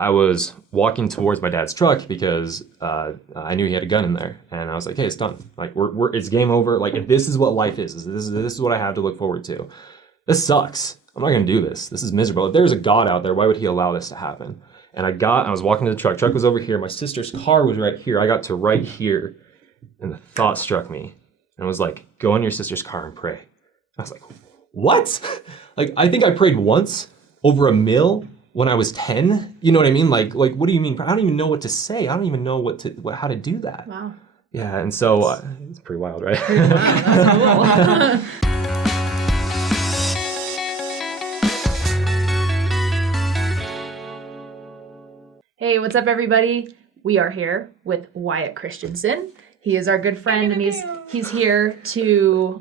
I was walking towards my dad's truck because I knew he had a gun in there, and I was like, "Hey, it's done. Like, it's game over. Like, if this is what life is, this is what I have to look forward to. This sucks. I'm not gonna do this. This is miserable. If there's a God out there, why would He allow this to happen?" And I was walking to the truck. Truck was over here. My sister's car was right here. I got to right here, and the thought struck me, and it was like, "Go in your sister's car and pray." I was like, "What?" Like, I think I prayed once over a meal when I was 10, you know what I mean? Like, what do you mean? I don't even know what to say. I don't even know how to do that. Wow. Yeah, and so it's pretty wild, right? Pretty wild. That's cool. Hey, what's up, everybody? We are here with Wyatt Christensen. He is our good friend, and he's here to.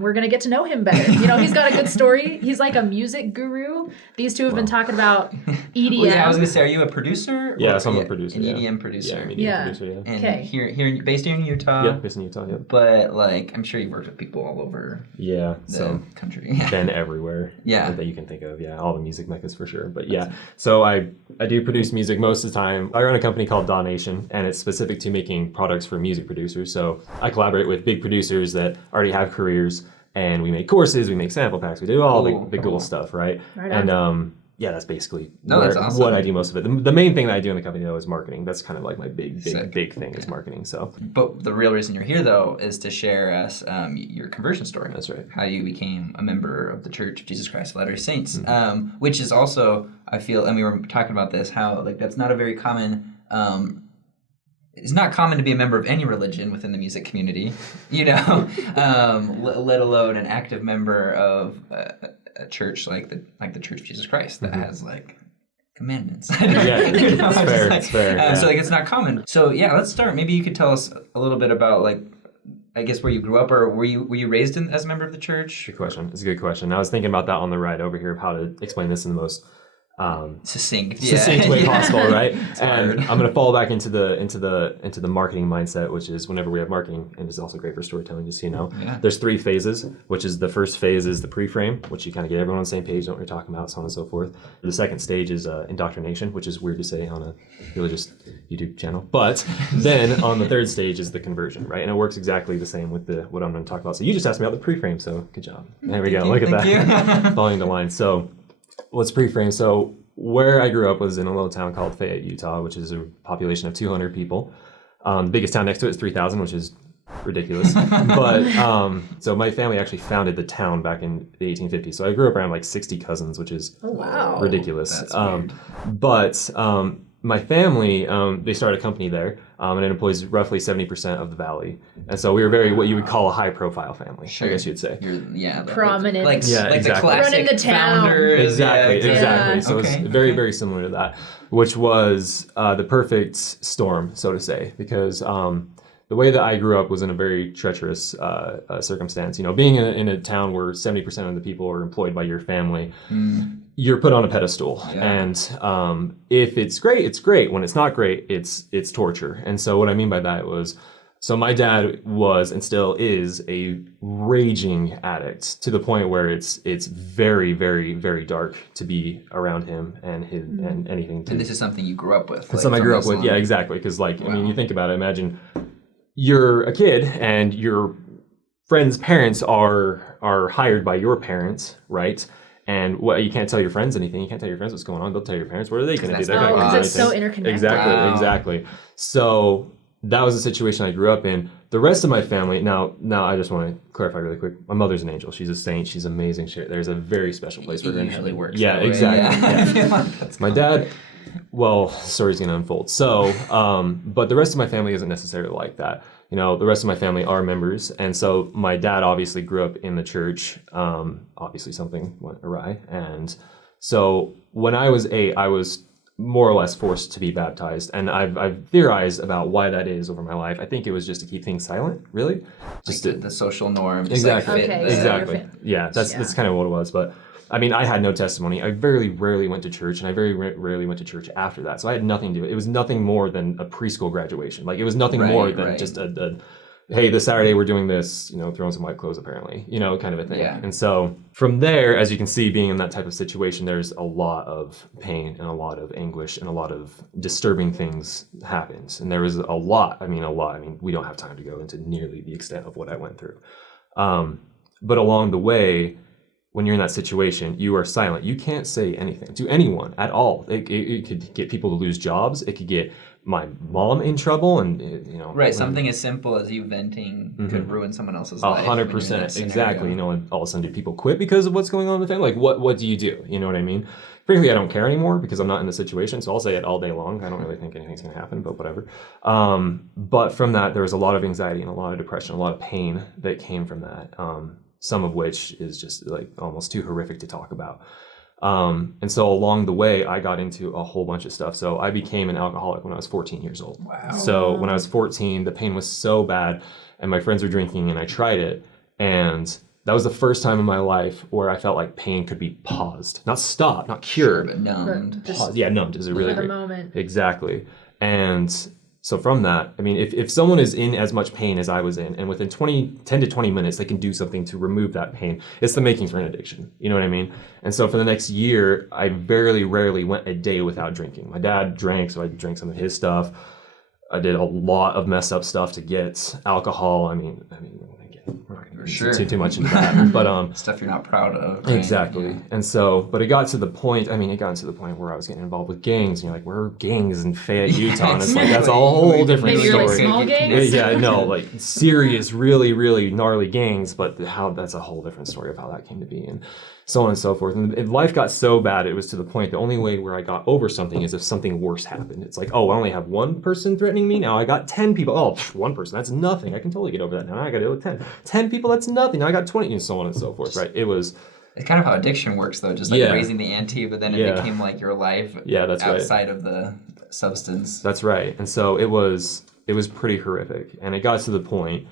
We're going to get to know him better. You know, he's got a good story. He's like a music guru. These two have been talking about EDM. Well, yeah, I was going to say, are you a producer? Yeah, I'm a producer. An EDM producer. Producer, yeah. And here, based here in Utah. Yeah, based in Utah, yeah. But, like, I'm sure you've worked with people all over the country. Yeah. Been everywhere. Yeah. That you can think of, yeah. All the music meccas for sure. But yeah, so I do produce music most of the time. I run a company called Donation, and it's specific to making products for music producers. So I collaborate with big producers that already have careers, and we make courses, we make sample packs, we do all the cool stuff, right? And that's basically what I do most of it. The main thing that I do in the company, though, is marketing. That's kind of like my big thing is marketing. So, but the real reason you're here, though, is to share us your conversion story. That's right. How you became a member of the Church of Jesus Christ of Latter-day Saints, which is also, I feel, and we were talking about this, how like that's not a very common. It's not common to be a member of any religion within the music community, you know, let alone an active member of a church like the Church of Jesus Christ that has like commandments. It's fair. So like it's not common. So yeah, let's start. Maybe you could tell us a little bit about like, I guess where you grew up, or were you raised as a member of the church? Good question. It's a good question. I was thinking about that on the ride over here of how to explain this in the most succinct way possible, right? And I'm gonna fall back into the marketing mindset, which is whenever we have marketing, and it's also great for storytelling, just so you know. Yeah. There's 3 phases, which is the first phase is the pre-frame, which you kind of get everyone on the same page, know what you're talking about, so on and so forth. The second stage is indoctrination, which is weird to say on a religious YouTube channel. But then on the third stage is the conversion, right? And it works exactly the same with what I'm gonna talk about. So you just asked me about the pre-frame, so good job. There we go. Look at that. Following the line. So let's pre-frame. So where I grew up was in a little town called Wyatt, Utah, which is a population of 200 people. The biggest town next to it is 3,000, which is ridiculous. But so my family actually founded the town back in the 1850s. So I grew up around like 60 cousins, which is ridiculous. That's weird. But my family, they started a company there, and it employs roughly 70% of the valley. And so we were very, what you would call a high-profile family, I guess you'd say. Prominent. Exactly. The classic running the town. founders. Exactly. So it's very, very similar to that, which was the perfect storm, so to say, because the way that I grew up was in a very treacherous circumstance. You know, being in a town where 70% of the people are employed by your family, you're put on a pedestal. Yeah. And if it's great, it's great. When it's not great, it's torture. And so what I mean by that was, so my dad was and still is a raging addict to the point where it's very, very, very dark to be around him and and anything. And this is something you grew up with. It's something I grew up with. Yeah, exactly. Because I mean, you think about it. Imagine you're a kid and your friends' parents are hired by your parents, right? And you can't tell your friends anything. You can't tell your friends what's going on. They'll tell your parents. What are they going to do? Because it's so interconnected. Exactly. So that was the situation I grew up in. The rest of my family, now I just want to clarify really quick. My mother's an angel. She's a saint. She's amazing. There's a very special place for her in heaven. Works yeah, exactly. Yeah. My dad, well, story's going to unfold. So, but the rest of my family isn't necessarily like that. You know, the rest of my family are members. And so my dad obviously grew up in the church. Obviously something went awry. And so when I was 8, I was more or less forced to be baptized. And I've theorized about why that is over my life. I think it was just to keep things silent, really. Just like the social norm. Exactly. Exactly. Yeah, that's kind of what it was. But I mean, I had no testimony. I very rarely went to church, and I very rarely went to church after that. So I had nothing to do. It was nothing more than a preschool graduation. Like, it was nothing more than just a hey, this Saturday we're doing this, throwing some white clothes apparently, kind of a thing. Yeah. And so from there, as you can see, being in that type of situation, there's a lot of pain and a lot of anguish and a lot of disturbing things happens. And there was a lot. We don't have time to go into nearly the extent of what I went through. But along the way, when you're in that situation, you are silent. You can't say anything to anyone at all. It could get people to lose jobs. It could get my mom in trouble, and Right, something as simple as you venting could ruin someone else's life. 100%, exactly. And all of a sudden, do people quit because of what's going on in the family? Like, what do you do? You know what I mean? Frankly, I don't care anymore because I'm not in the situation, so I'll say it all day long. I don't really think anything's going to happen, but whatever. But from that, there was a lot of anxiety and a lot of depression, a lot of pain that came from that. Some of which is just like almost too horrific to talk about. And so along the way, I got into a whole bunch of stuff. So I became an alcoholic when I was 14 years old. Wow. So when I was 14, the pain was so bad and my friends were drinking and I tried it. And that was the first time in my life where I felt like pain could be paused. Not stopped, not cured. Sure, but numbed. Paused. Yeah, numbed is a really great. Moment. Exactly. And so from that, I mean, if someone is in as much pain as I was in, and within 10 to 20 minutes, they can do something to remove that pain, it's the makings for an addiction. You know what I mean? And so for the next year, I very rarely went a day without drinking. My dad drank, so I drank some of his stuff. I did a lot of messed up stuff to get alcohol. I mean, again, we're not going to get too much into that, but stuff you're not proud of. Right? Exactly. Yeah. And so, but it got to the point where I was getting involved with gangs. And you're like, where are gangs in Fayette, Utah? And it's like, that's a whole different story. Like small gangs? Yeah, no, like serious, really, really gnarly gangs, but that's a whole different story of how that came to be. And so on and so forth. And life got so bad, it was to the point, the only way where I got over something is if something worse happened. It's like, oh, I only have one person threatening me. Now I got 10 people. Oh, one person, that's nothing. I can totally get over that. Now I got to deal with 10. 10 people, that's nothing. Now I got 20, and so on and so forth, right? It's kind of how addiction works, though, just like raising the ante, but then it became like your life that's outside of the substance. That's right. And so it was pretty horrific. And it got to the point,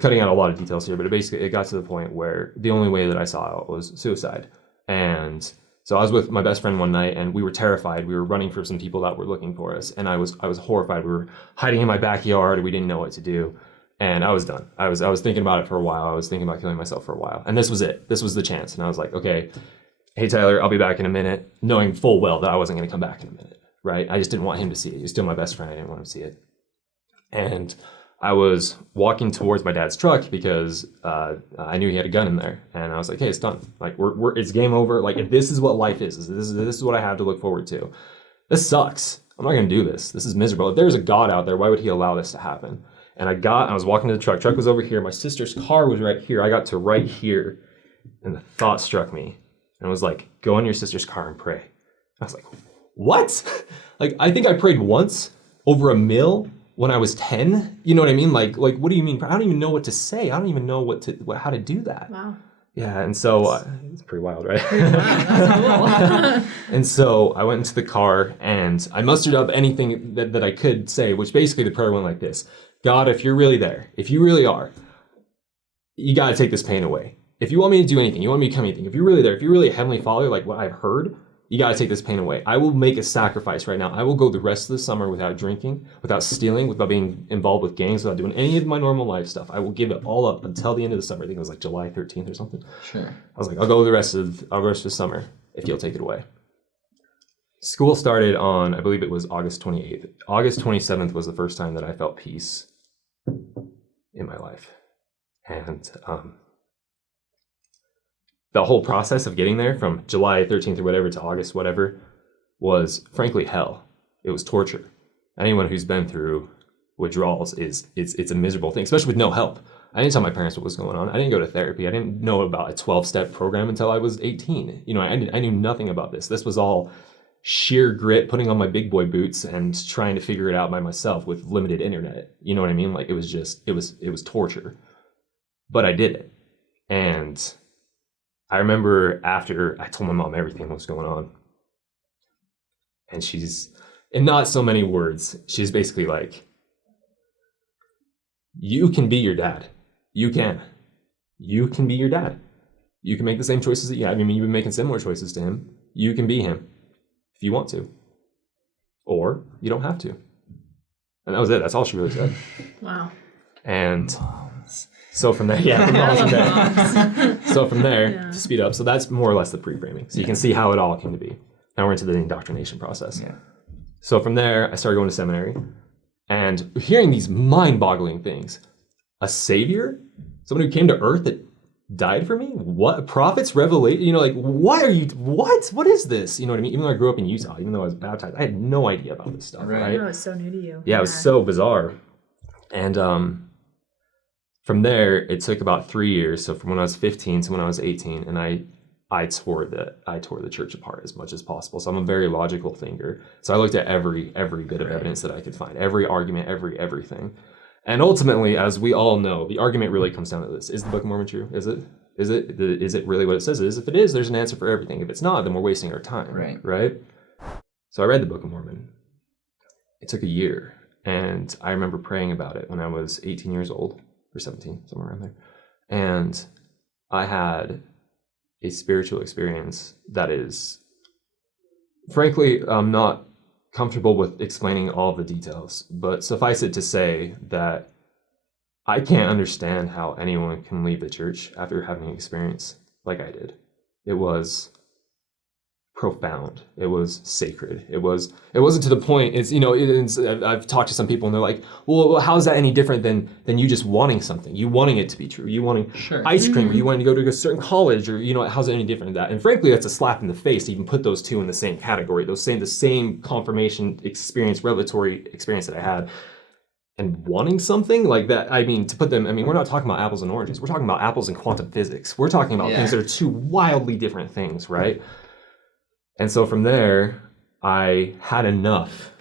cutting out a lot of details here, but it got to the point where the only way that I saw it was suicide. And so I was with my best friend one night, and we were terrified. We were running for some people that were looking for us, and I was horrified. We were hiding in my backyard. We didn't know what to do. And I was done. I was thinking about it for a while. I was thinking about killing myself for a while. And this was it. This was the chance. And I was like, okay, hey, Tyler, I'll be back in a minute, knowing full well that I wasn't going to come back in a minute, right? I just didn't want him to see it. He was still my best friend. I didn't want him to see it. And I was walking towards my dad's truck because I knew he had a gun in there. And I was like, hey, it's done. Like, it's game over. Like, if this is what life is, this is what I have to look forward to. This sucks. I'm not going to do this. This is miserable. If there's a God out there, why would he allow this to happen? And I was walking to the truck. Truck was over here. My sister's car was right here. I got to right here, and the thought struck me. And it was like, go in your sister's car and pray. I was like, what? Like, I think I prayed once over a meal when I was 10. You know what I mean? Like, what do you mean? I don't even know what to say. I don't even know how to do that. Wow. Yeah, and so it's pretty wild, right? That's cool. And so I went into the car and I mustered up anything that I could say, which basically the prayer went like this. God, if you're really there, if you really are, you got to take this pain away. If you want me to do anything, you want me to become anything, if you're really there, if you're really a heavenly father, like what I've heard, you got to take this pain away. I will make a sacrifice right now. I will go the rest of the summer without drinking, without stealing, without being involved with gangs, without doing any of my normal life stuff. I will give it all up until the end of the summer. I think it was like July 13th or something. Sure. I was like, I'll go the rest of the summer if you'll take it away. School started on, I believe it was August 28th. August 27th was the first time that I felt peace in my life. And the whole process of getting there from July 13th or whatever to August whatever was frankly hell. It was torture. Anyone who's been through withdrawals it's a miserable thing, especially with no help. I didn't tell my parents what was going on. I didn't go to therapy. I didn't know about a 12-step program until I was 18. I knew nothing about this. This was all sheer grit, putting on my big boy boots and trying to figure it out by myself with limited internet. You know what I mean? Like it was torture. But I did it. And I remember after I told my mom everything that was going on. And she's, in not so many words, she's basically like, you can be your dad. You can be your dad. You can make the same choices that you have. I mean, you've been making similar choices to him. You can be him. If you want to, or you don't have to. And that was it. That's all she really said. Wow. And so from there, So from there, to speed up, so that's more or less the pre-framing. So you can see how it all came to be. Now we're into the indoctrination process. Yeah. So from there, I started going to seminary and hearing these mind-boggling things. A savior? Someone who came to earth that died for me? What? Prophets? Revelation? You know, like, what? What is this? You know what I mean? Even though I grew up in Utah, even though I was baptized, I had no idea about this stuff, right? No, it's so new to you. Yeah, it was so bizarre. And from there, it took about 3 years. So from when I was 15 to when I was 18, and I tore the church apart as much as possible. So I'm a very logical thinker. So I looked at every bit of evidence that I could find, every argument, everything. And ultimately, as we all know, the argument really comes down to this. Is the Book of Mormon true? Is it really what it says it is? If it is, there's an answer for everything. If it's not, then we're wasting our time. Right? So I read the Book of Mormon. It took a year. And I remember praying about it when I was 18 years old, or 17, somewhere around there. And I had a spiritual experience that is, frankly, I'm not comfortable with explaining all the details, but suffice it to say that I can't understand how anyone can leave the church after having an experience like I did. It was profound. It was sacred. It wasn't to the point. I've talked to some people and they're like, well, how is that any different than you just wanting something? You wanting it to be true. You wanting ice cream, or you wanting to go to a certain college, or how's it any different than that? And frankly, that's a slap in the face to even put those two in the same category. The same confirmation experience, revelatory experience that I had, and wanting something like that. I mean, to put them. I mean, we're not talking about apples and oranges. We're talking about apples and quantum physics. We're talking about things that are two wildly different things, right? And so from there, I had enough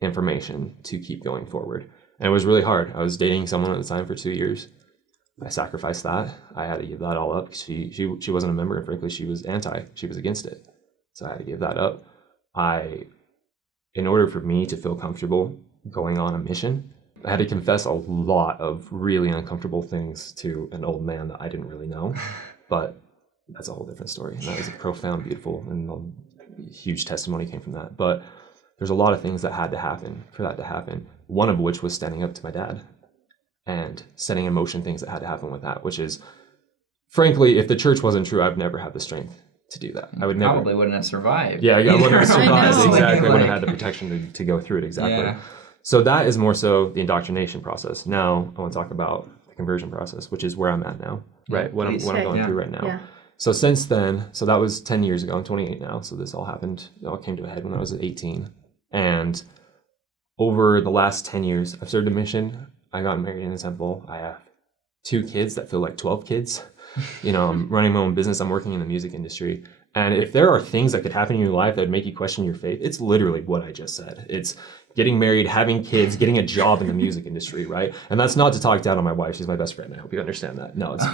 information to keep going forward. And it was really hard. I was dating someone at the time for 2 years. I sacrificed that. I had to give that all up. She wasn't a member, and frankly, she was against it. So I had to give that up. In order for me to feel comfortable going on a mission, I had to confess a lot of really uncomfortable things to an old man that I didn't really know. But that's a whole different story. And that was a profound, beautiful, and a huge testimony came from that. But there's a lot of things that had to happen for that to happen. One of which was standing up to my dad and setting in motion things that had to happen with that, which is, frankly, if the church wasn't true, I'd never have the strength to do that. I would probably wouldn't have survived. Yeah, I wouldn't have survived. Exactly. I wouldn't have had the protection to go through it. Exactly. Yeah. So that is more so the indoctrination process. Now I want to talk about the conversion process, which is where I'm at now, right? What I'm going through right now. Yeah. So since then, so that was 10 years ago. I'm 28 now. So this all came to a head when I was 18. And over the last 10 years, I've served a mission. I got married in a temple. I have 2 kids that feel like 12 kids. I'm running my own business. I'm working in the music industry. And if there are things that could happen in your life that would make you question your faith, it's literally what I just said. It's getting married, having kids, getting a job in the music industry, right? And that's not to talk down on my wife. She's my best friend. I hope you understand that. No, it's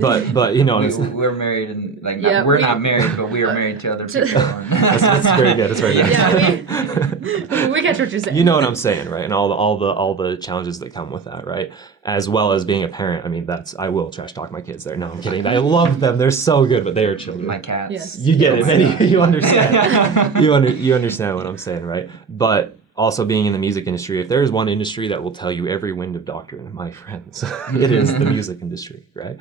but we're married, and we're not married, but we are married to other people. That's very good. That's very good. Yeah, we get what you're saying. You know what I'm saying, right? And all the challenges that come with that, right? As well as being a parent. I mean, I will trash talk my kids there. No, I'm kidding. I love them. They're so good, but they are children. My cats. Yes. You get it. You understand. You understand what I'm saying, right? But also being in the music industry, if there is one industry that will tell you every wind of doctrine, my friends, it is the music industry, right?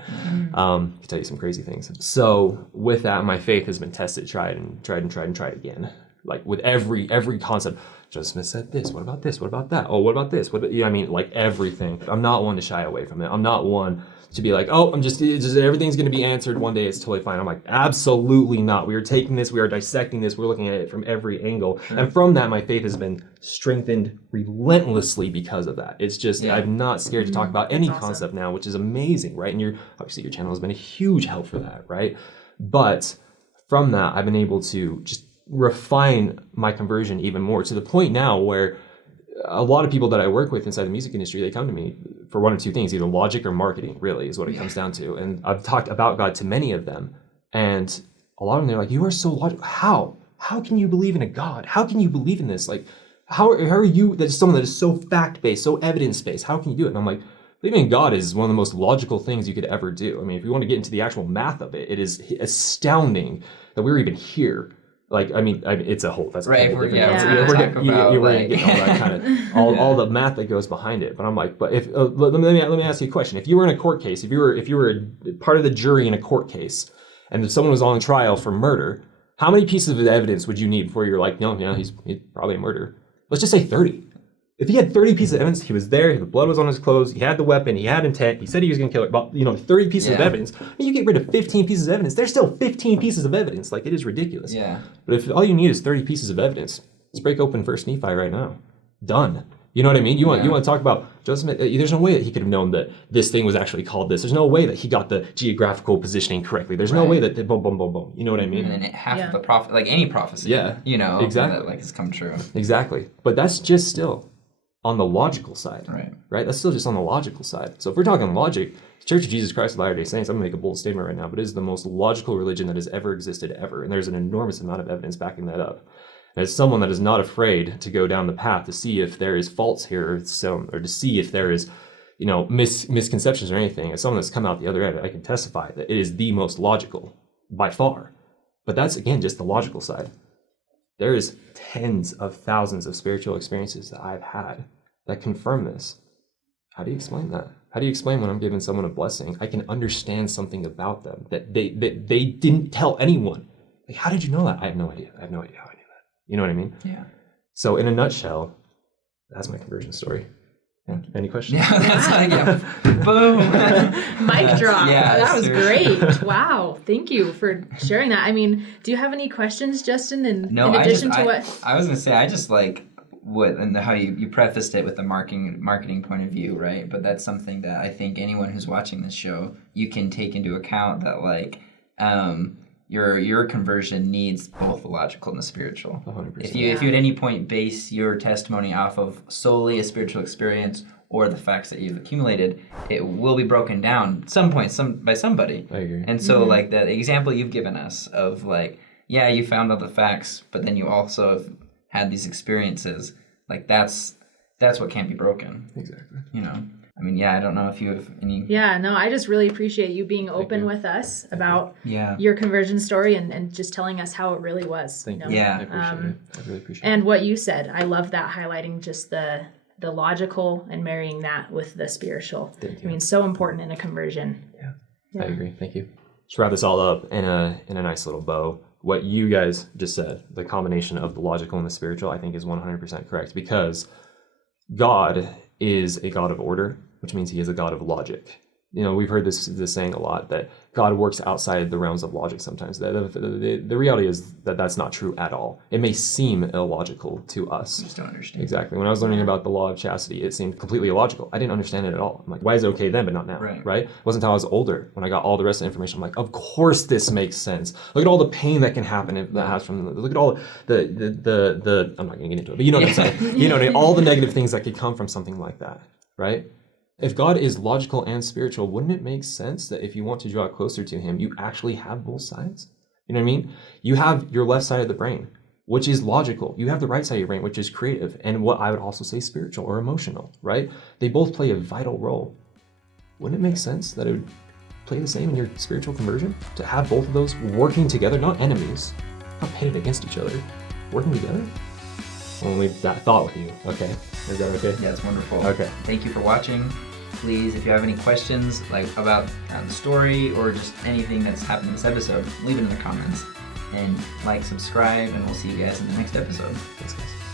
I can tell you some crazy things. So with that, my faith has been tested, tried again. Like with every concept. Joseph Smith said this. What about this? What about that? Oh, what about this? Like everything. I'm not one to shy away from it. I'm not one to be like, oh, it's just everything's going to be answered one day. It's totally fine. I'm like, absolutely not. We are taking this. We are dissecting this. We're looking at it from every angle. Sure. And from that, my faith has been strengthened relentlessly because of that. It's just, I'm not scared to talk about any concept now, which is amazing, right? And obviously your channel has been a huge help for that, right? But from that, I've been able to just refine my conversion even more to the point now where a lot of people that I work with inside the music industry, they come to me for one of two things, either logic or marketing, really, is what it comes down to. And I've talked about God to many of them. And a lot of them, they're like, you are so logical. How? How can you believe in a God? How can you believe in this? Like, how are you, that is someone that is so fact-based, so evidence-based, how can you do it? And I'm like, believing in God is one of the most logical things you could ever do. I mean, if you want to get into the actual math of it, it is astounding that we're even here. Like, I mean, it's a whole. That's right. We're getting all that kind of all the math that goes behind it. But I'm like, but if let me ask you a question. If you were in a court case, if you were a part of the jury in a court case, and if someone was on trial for murder, how many pieces of evidence would you need before you're like, no, he's probably a murderer? Let's just say 30. If he had 30 pieces of evidence, he was there, the blood was on his clothes, he had the weapon, he had intent, he said he was going to kill her, but 30 pieces of evidence, you get rid of 15 pieces of evidence, there's still 15 pieces of evidence. Like, it is ridiculous. Yeah. But if all you need is 30 pieces of evidence, let's break open 1 Nephi right now. Done. You know what I mean? You want to talk about Joseph? There's no way that he could have known that this thing was actually called this. There's no way that he got the geographical positioning correctly. There's no way that boom, boom, boom, boom. You know what I mean? And then half of the prophet, like any prophecy, exactly, that like has come true. Exactly. But that's just still on the logical side, right? That's still just on the logical side. So if we're talking logic, the Church of Jesus Christ of Latter-day Saints, I'm gonna make a bold statement right now, but it is the most logical religion that has ever existed ever, and there's an enormous amount of evidence backing that up. And as someone that is not afraid to go down the path to see if there is faults here, or to see if there is, misconceptions or anything, as someone that's come out the other end, I can testify that it is the most logical by far. But that's, again, just the logical side. There is tens of thousands of spiritual experiences that I've had that confirm this. How do you explain that? How do you explain when I'm giving someone a blessing, I can understand something about them that they didn't tell anyone? Like, how did you know that? I have no idea. I have no idea how I knew that. You know what I mean? Yeah. So in a nutshell, that's my conversion story. Yeah. Any questions? Yeah, that's like, boom. Mic drop. Yeah, that was great. Wow. Thank you for sharing that. I mean, do you have any questions, Justin, in addition to what? I was going to say, I just like what, and how you prefaced it with the marketing point of view, right? But that's something that I think anyone who's watching this show, you can take into account that, like, your conversion needs both the logical and the spiritual. 100%. If you at any point base your testimony off of solely a spiritual experience or the facts that you've accumulated, it will be broken down at some point by somebody. I agree. And so like the example you've given us of like, yeah, you found out the facts, but then you also have had these experiences, like that's what can't be broken. Exactly. I mean, I don't know if you have any... Yeah, no, I just really appreciate you being open with us about your conversion story and just telling us how it really was. Thank you. Yeah. I appreciate it. I really appreciate it. And what you said, I love that, highlighting just the logical and marrying that with the spiritual. Thank you. I mean, so important in a conversion. Yeah. I agree. Thank you. Just wrap this all up in a nice little bow. What you guys just said, the combination of the logical and the spiritual, I think is 100% correct, because God is a God of order, which means he is a God of logic. We've heard this saying a lot, that God works outside the realms of logic sometimes. The reality is that that's not true at all. It may seem illogical to us. I just don't understand. Exactly. When I was learning about the law of chastity, it seemed completely illogical. I didn't understand it at all. I'm like, why is it okay then but not now? Right? It wasn't until I was older, when I got all the rest of the information, I'm like, of course this makes sense. Look at all the pain that can happen that has from look at all the I'm not going to get into it, but you know what I'm saying. All the negative things that could come from something like that, right? If God is logical and spiritual, wouldn't it make sense that if you want to draw closer to him, you actually have both sides? You know what I mean? You have your left side of the brain, which is logical. You have the right side of your brain, which is creative, and what I would also say spiritual or emotional, right? They both play a vital role. Wouldn't it make sense that it would play the same in your spiritual conversion? To have both of those working together, not enemies, not pitted against each other, working together? I'll leave that thought with you. Okay. Is that okay? Yeah, it's wonderful. Okay. Thank you for watching. Please, if you have any questions about the story or just anything that's happened in this episode, leave it in the comments. And subscribe, and we'll see you guys in the next episode. Thanks, guys.